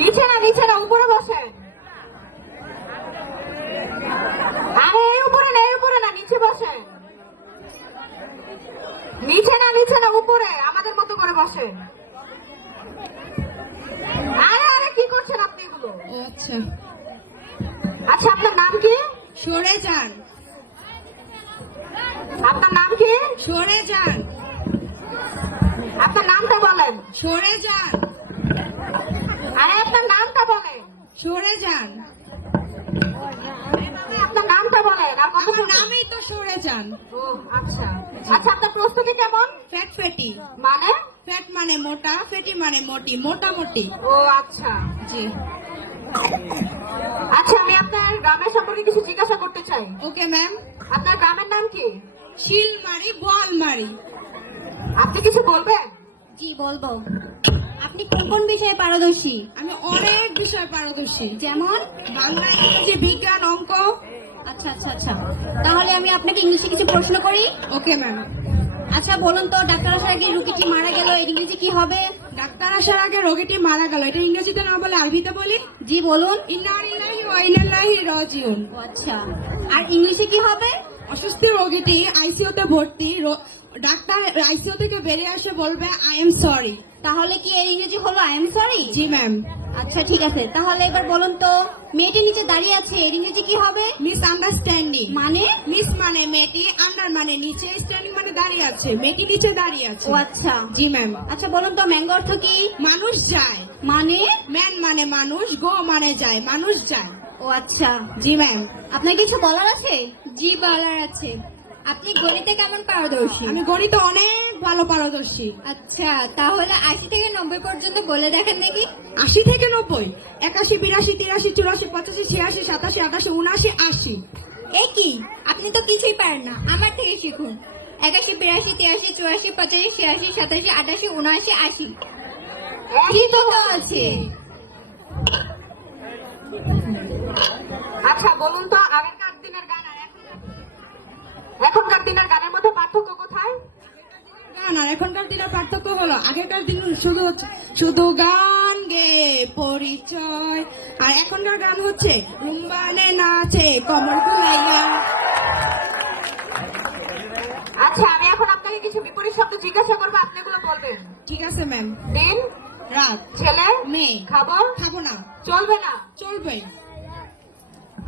নিচে না উপরে বসেন। আরে এই উপরে না নিচে বসেন। নিচে না উপরে, আমাদের মতো করে বসেন। আরে কি করছেন আপনি এগুলো? আচ্ছা আচ্ছা আপনার নাম কি? সরে যান, আপনার নাম কি? সরে যান, আপনার নামটা বলেন। সরে যান, আরে আপনার নামটা বলেন। সরে যান। আপনার নামটা বলেন। আর কত আমার নামই তো সরে যান। ও আচ্ছা আচ্ছা, আপনার প্রস্তুতি কেমন? ফ্যাট ফেটি মানে? ফ্যাট মানে মোটা, ফেটি মানে মোটি, মোটামুটি। ও আচ্ছা জি আচ্ছা, আমি আপনার গ্রামের সম্পর্কে কিছু জিজ্ঞাসা করতে চাই। Okay ma'am. আপনার গ্রামের নাম কি? শিলমারি, বোয়ালমারি। আপনি কিছু বলবেন? জি বলবো। আপনি কোন কোন বিষয়ে পারদর্শী? আমি অনেক বিষয় পারদর্শী, যেমন? বাংলা, ইংরেজি, বিজ্ঞান, অঙ্ক। আচ্ছা আচ্ছা আচ্ছা, তাহলে আমি আপনাকে ইংলিশে কিছু প্রশ্ন করি। Okay ma'am. আচ্ছা বলুন তো, ডাক্তার আসার আগে রুগীটি মারা গেল, এর ইংরেজি কি হবে? ডাক্তার আসার আগে রোগীটি মারা গেল, এটা ইংরেজিতে না বলে আরবিতে বলি। জি বলুন। ইন্না লিল্লাহি ওয়া ইন্না ইলাইহি রাজিউন। ও আচ্ছা, আর ইংলিশে কি হবে? অসুস্থ রোগীটি আইসিইউতে ভর্তি, ডাক্তার আইসিইউ থেকে বেরিয়ে আসে বলবে আই এম সরি। তাহলে কি এর ইংরেজি হলো I am sorry? G ma'am. আচ্ছা ঠিক আছে, তাহলে এবার বলুন তো, মেয়েটি নিচে দাঁড়িয়ে আছে, এর ইংরেজি কি হবে? Miss understanding. মানে? মিস মানে মেয়েটি, আন্ডার মানে নিচে, স্ট্যান্ডিং মানে দাঁড়িয়ে আছে, মেয়েটি নিচে দাঁড়িয়ে আছে। ও আচ্ছা। জি ম্যাম। আচ্ছা বলুন তো, ম্যাঙ্গো অর্থ কি? মানুষ যায়। মানে? ম্যান মানে মানুষ, গো মানে যায়, মানুষ যায়। ও আচ্ছা। জি ম্যাম। আপনার কিছু বলার আছে? জি বলার আছে। আপনি গণিতে কেমন পারদর্শী? আমি গণিতে অনেক ভালো পারদর্শী। আচ্ছা, তাহলে 80 থেকে 90 পর্যন্ত বলে দেখেন দেখি। 80 থেকে 90, 81, 82, 83, 84, 85, 86, 87, 88, 79, 80। এ কি, আপনি তো কিছুই পারেন না, আমার থেকে শিখুন। 81, 82, 83, 84, 85, 86, 87, 88, 79, 80। একই তো আছে। আচ্ছা বলুন তো, আগেরকার দিনের গান আর এখনকার দিনের গানের মধ্যে পার্থক্য কোথায়? গান আর এখনকার দিনের পার্থক্য হলো, আগেকার দিন শুধু গান গে পরিচয়, আর এখনকার গান হচ্ছে রুম্বানে নাচে কমর কুলাইয়া। আচ্ছা, আমি এখন আপনাকে কিছু বিপরীত শব্দ জিজ্ঞাসা করবো, আপনি এগুলো বলবেন। ঠিক আছে ম্যাম। দিন, রাত, ছেলে, মেয়ে। খাবো, খাবো না। চলবে না। চলবে।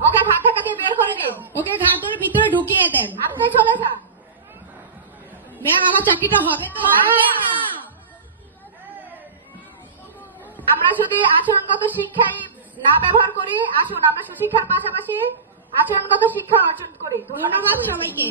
ওকে ঘাট থেকে দিয়ে বের করে দিন। ওকে ঘাট ধরে ভিতরে ঢুকিয়ে দেন। আপনি চলে যান। ম্যাম আমার চাকরিটা হবে তো? আমরা যদি আচরণগত শিক্ষাই না ব্যবহার করি, আসুন আমরা সুশিক্ষার পাশাপাশি আচরণগত শিক্ষা অর্জন করি। ধন্যবাদ সবাইকে।